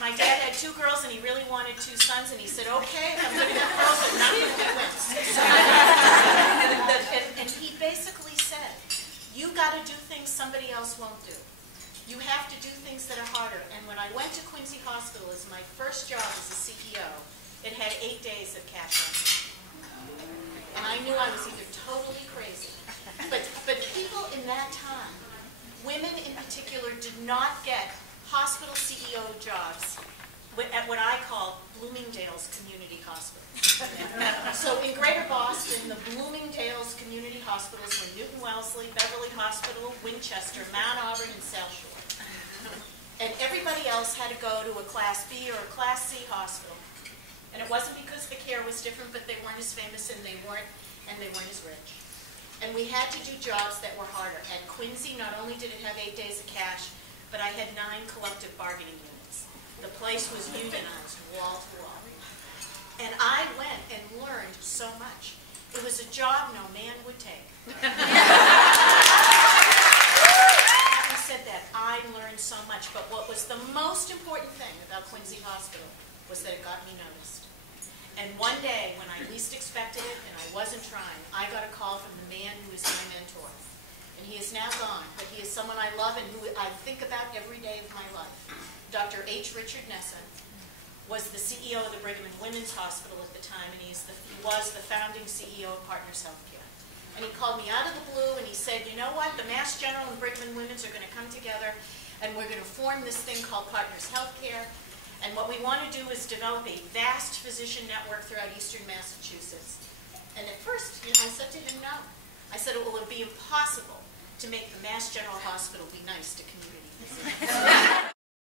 My dad had 2 girls, and he really wanted 2 sons, and he said, okay, I'm going to get girls, but not going to get twins. And he basically said, you got to do things somebody else won't do. You have to do things that are harder. And when I went to Quincy Hospital as my first job as a CEO, it had 8 days of cash on it. And I knew I was either totally crazy. But people in that time, women in particular, did not get hospital CEO jobs at what I call Bloomingdale's Community Hospital. So in Greater Boston, the Bloomingdale's Community Hospitals were Newton Wellesley, Beverly Hospital, Winchester, Mount Auburn, and South Shore. And everybody else had to go to a Class B or a Class C hospital. And it wasn't because the care was different, but they weren't as famous and they weren't as rich. And we had to do jobs that were harder. At Quincy, not only did it have 8 days of cash, but I had 9 collective bargaining units. The place was unionized wall to wall. And I went and learned so much. It was a job no man would take. Having said that, I learned so much. But what was the most important thing about Quincy Hospital was that it got me noticed. And one day, when I least expected it, and I wasn't trying, I got a call from the man who was my mentor. And he is now gone, but he is someone I love and who I think about every day of my life. Dr. H. Richard Nesson was the CEO of the Brigham and Women's Hospital at the time, and he was the founding CEO of Partners Healthcare. And he called me out of the blue, and he said, you know what, the Mass General and Brigham and Women's are going to come together, and we're going to form this thing called Partners Healthcare. And what we want to do is develop a vast physician network throughout eastern Massachusetts. And at first, I said to him, no. I said, it will be impossible to make the Mass General Hospital be nice to community physicians.